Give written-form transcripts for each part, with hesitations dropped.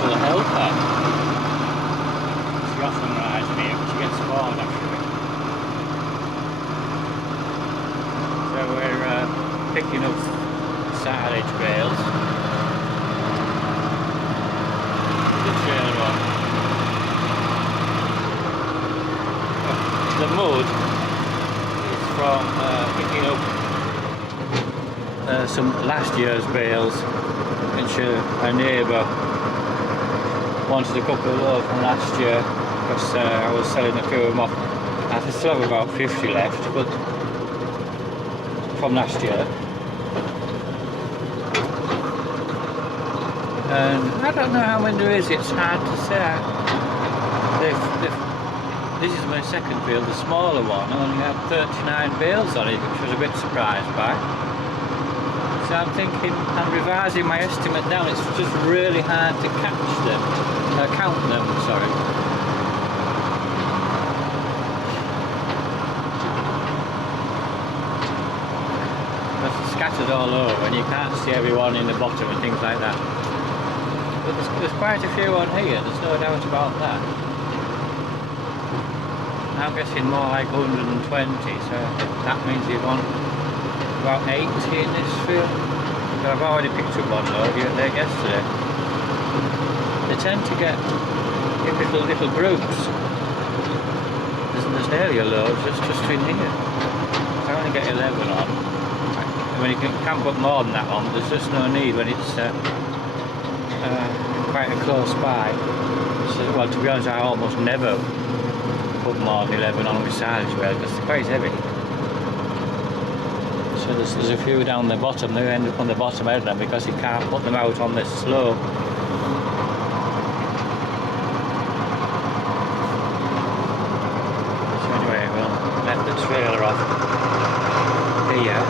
little helper. She often rides me, but she gets bored actually. So we're picking up silage bales. The trailer on. The mud is from picking up some last year's bales, which a neighbour wanted a couple of loads from last year because I was selling a few of them off. I still have about 50 left, but from last year. And I don't know how many there is, it's hard to say. This is my second field, the smaller one, only had 39 bales on it, which I was a bit surprised by. So I'm thinking, I'm revising my estimate down. It's just really hard to catch them, count them, sorry. They're scattered all over and you can't see everyone in the bottom and things like that. But there's quite a few on here, there's no doubt about that. I'm guessing more like 120, so that means you want about 80 in this field. So I've already picked up one load there yesterday. They tend to get in little groups. There's nearly a load just in here. So I only get 11 on. And when you can put more than that on, there's just no need when it's quite a close by. So, well, to be honest, I almost never put more than 11 on with silage bales because they're quite heavy. So there's a few down the bottom. They end up on the bottom end of them because you can't put them out on this slope. So anyway, we'll let the trailer off here.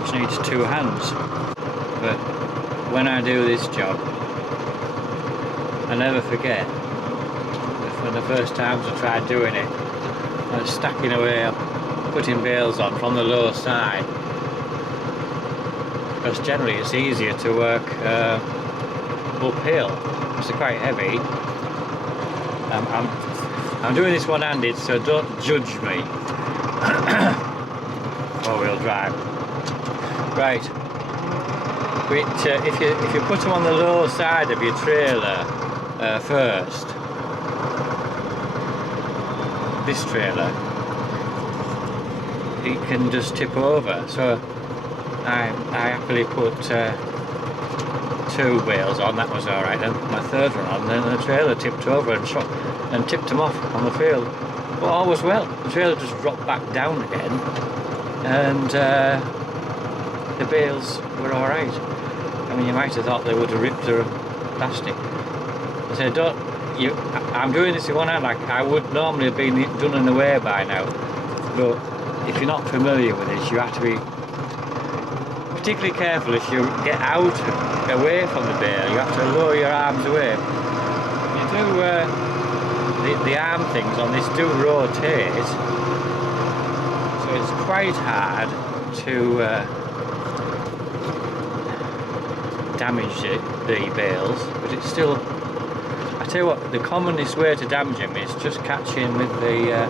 Which needs 2 hands. But when I do this job, I never forget that for the first times I tried doing it, I was stacking away, putting bales on from the low side, because generally it's easier to work uphill because they're quite heavy. I'm doing this one-handed, so don't judge me. 4-wheel drive. Right. But if you put them on the low side of your trailer first, this trailer, it can just tip over. So I happily put 2 bales on. That was all right. Then put my 3rd one on. Then the trailer tipped over and tipped them off on the field. But all was well. The trailer just dropped back down again, and the bales were all right. I mean, you might have thought they would have ripped the plastic. I said, I'm doing this in one hand, like I would normally have been done and away by now. But if you're not familiar with this, you have to be particularly careful if you get out away from the bale. You have to lower your arms away. You do, the arm things on this do rotate, so it's quite hard to damage the bales, but it's still, I tell you what, the commonest way to damage them is just catching with the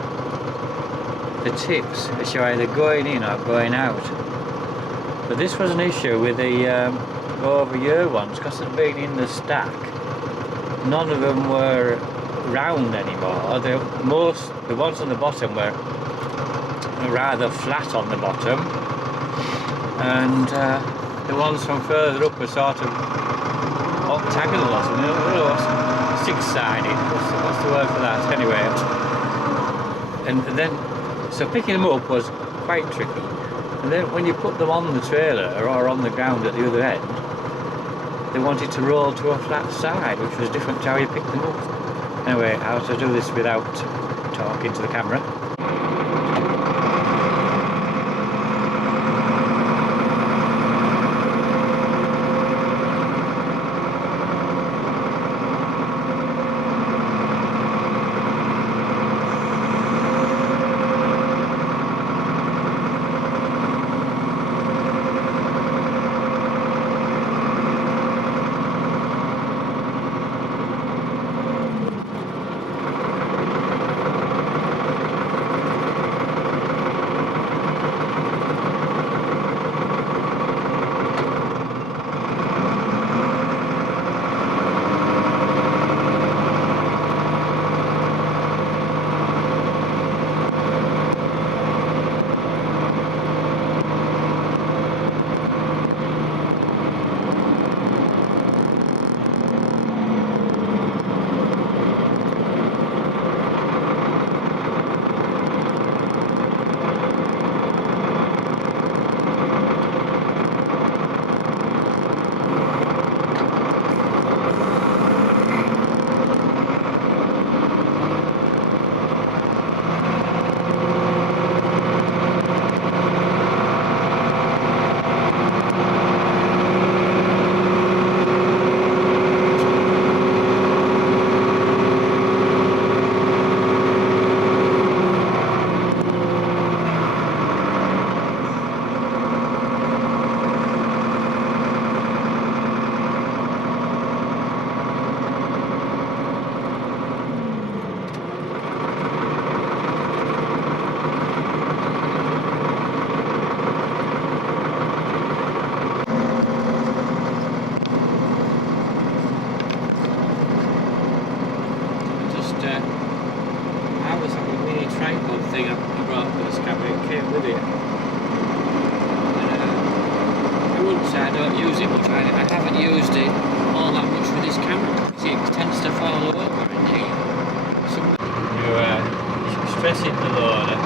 tips, which are either going in or going out. But this was an issue with the over-year ones, because they'd been in the stack. None of them were round anymore. The ones on the bottom were rather flat on the bottom, and the ones from further up were sort of octagonal or something, six-sided. What's the word for that? Anyway, and then so picking them up was quite tricky. And then when you put them on the trailer or on the ground at the other end, they wanted to roll to a flat side, which was different to how you pick them up. Anyway, I have to do this without talking to the camera. this like a mini tripod thing I brought for this camera. It came with it. I wouldn't say I don't use it much. I haven't used it all that much with this camera. See, it tends to fall over in here. You're stressing the loader.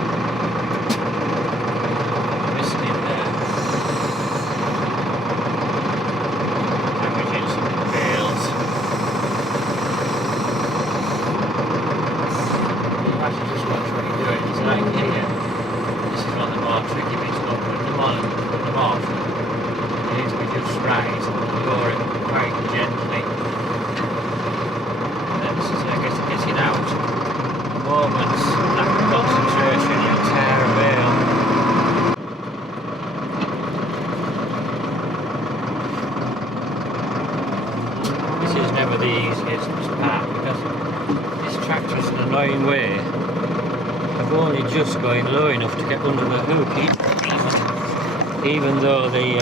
Missing in there. Damaging some bales. You actually just watch what you're doing. It's like here. This is one of the more tricky bits. Not putting them on and putting them off. It needs to be just right. Lower it quite gently. And then this is getting out. Moments, lack of concentration, you'll tear a bale. This is never the easiest part because this tractor's an annoying way of only just going low enough to get under the hook, even though the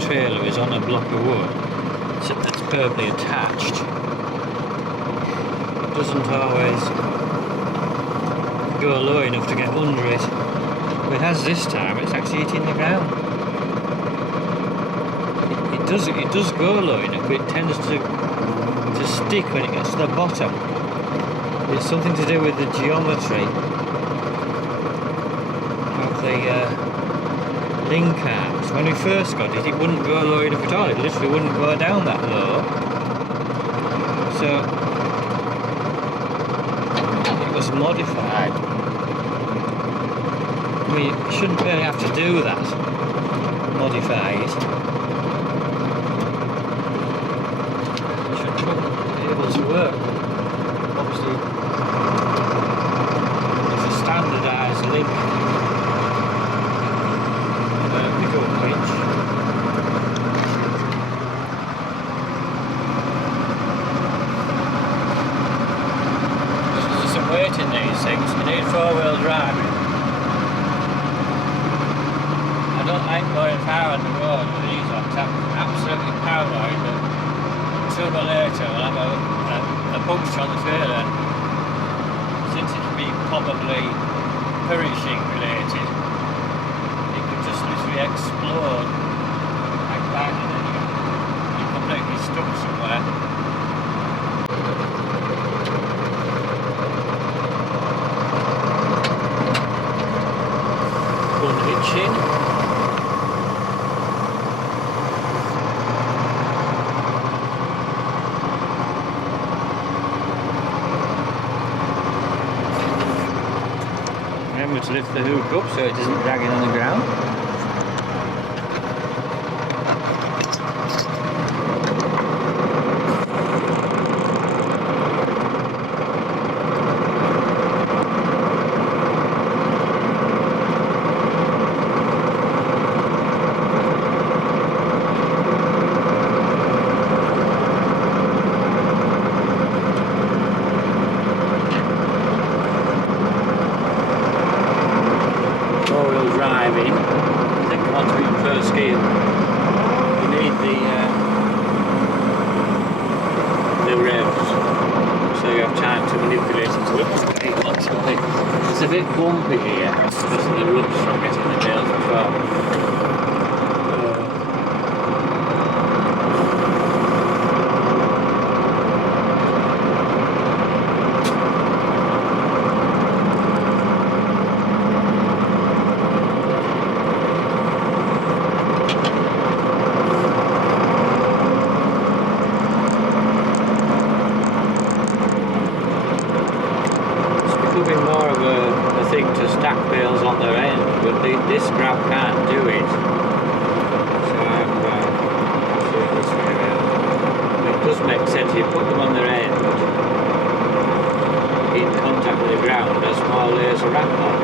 trailer is on a block of wood that's firmly attached. Doesn't always go low enough to get under it. But it has this time. It's actually hitting the ground. It does go low enough, but it tends to stick when it gets to the bottom. It's something to do with the geometry of the link arms. When we first got it, it wouldn't go low enough at all. It literally wouldn't go down that low. So modified. I mean, you shouldn't really have to do that. Modify it. It should be able to work. Obviously, it's a standardised link pickup winch. Weight in these things, you need 4-wheel driving. I don't like going far on the road with these on, I'm absolutely paranoid that sooner or later we'll have a puncture on the trailer. Since it can be probably perishing related, it could just literally explode like that and then you're completely stuck somewhere. Hitching. Remember to lift the hook up so it doesn't drag it on the ground. Driving, I think once we're in first gear, you need the revs, so you have time to manipulate it. It's a bit bumpy here because of the rubs from getting the bales before. More of a thing to stack bales on their end, but this grab can't do it. So I'm doing this way around. It does make sense, you put them on their end in contact with the ground, there's more layers of wrap on.